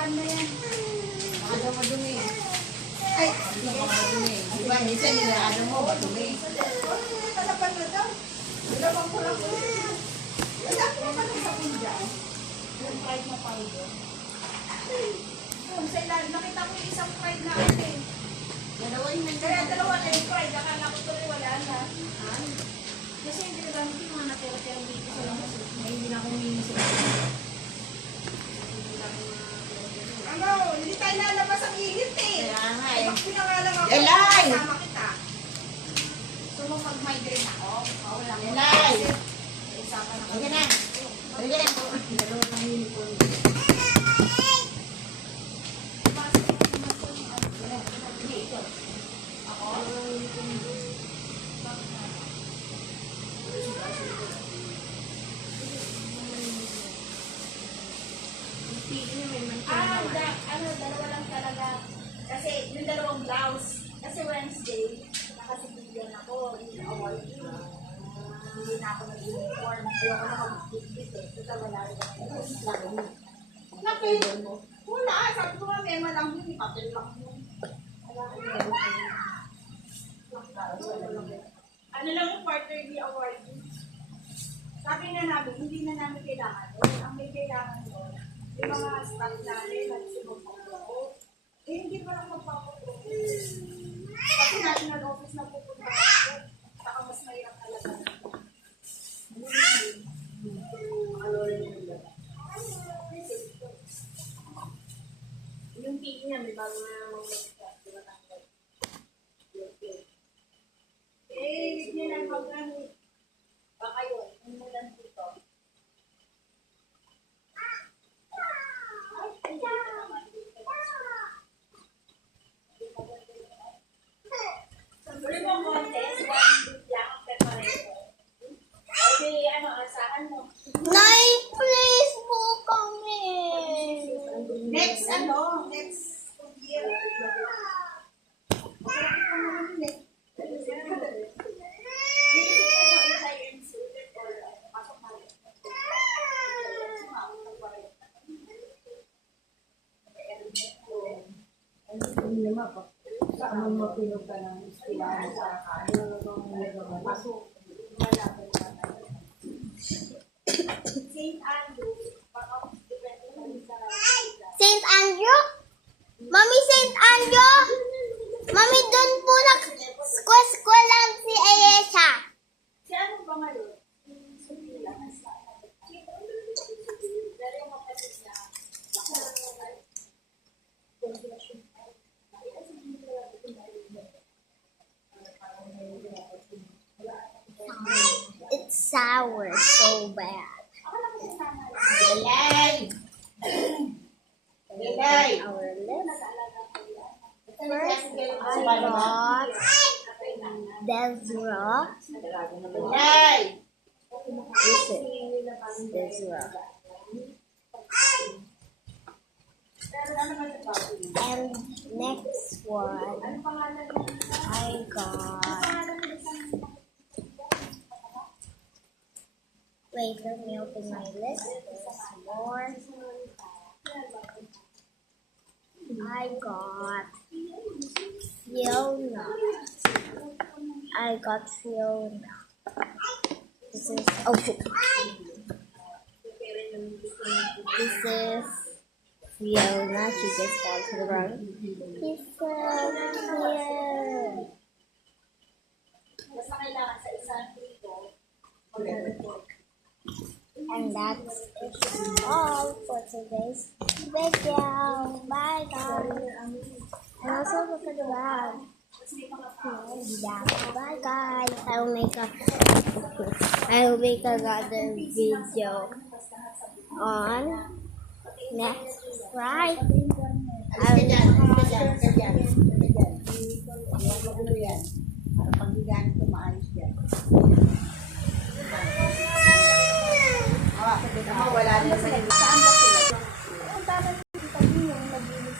ban na yan. Baka daw madumi. Ay, ano baka madumi? Diba, minsan nila mo, madumi. Talapan na daw. Dalawang ko lang ulit. Wala ko naman ang sabon dyan. Yung fried na powder. Kung sa ilalim, nakita ko yung isang fried na ako eh. Dalawa yung Kaya dalawa na yung fried, akala ko tuloy wala na. Ay. Kasi hindi na gamit yung mga natira-tira dito sa lang kasi may hindi na akong minisip. Ano, hindi tayo lalabas ang init eh. Kaya nga eh. Bakit pinangalang ako? Elay! Kasama kita. So, nung mag-migraine ako, wala ko. Elay! Usapan ako. Okay na. Okay na. Dalawa ng uniform. Dalawa lang talaga. Kasi yung dalawang blouse. Kasi Wednesday, nakasibigan ako. Yung award ko. Hindi na ako nag-uniform. Ayoko na mag-bit eh. Ito wala rin ako. Napil mo? Wala. Sabi ko nga, mema lang yun. Papel lang yun. Ano lang yung quarterly award. Sabi na namin, hindi na namin kailangan doon. Ang may kailangan doon, yung mga staff namin, nagsimong pagpapot. Eh, hindi pa lang magpapapot. Kasi national office na pupunta ako. Saka mas mahirap talaga. Yung PE niya, may bago na mag-start. Eh, hindi na mag-gamit. Baka yun, yung mulan dito. Sabi mo contest, one week lang ang preparation. Kasi ano, asahan mo. Nay, please po kami. Next year. Hindi naman pa. Saan mo pinog ka ng istilaan sa ano nung pasok? St. Andrew. Saint Andrew? Mami, Saint Andrew? Mami, doon po nag-squash-squash si Ayesha. Si ano ba ngayon? It's sour, so bad. Elay! Elay! Our lips. First, I got Desra. Elay! This is Desra. And next one, I got. Wait, let me open my list. There's more. I got Fiona. I got Fiona. This is This is Fiona. She just fell to the ground. He's so cute. Basta kailangan sa isang trito, And that's it all for today's video. Bye guys. And also look at the bag. Yeah. Bye guys. I will make another video on next Friday.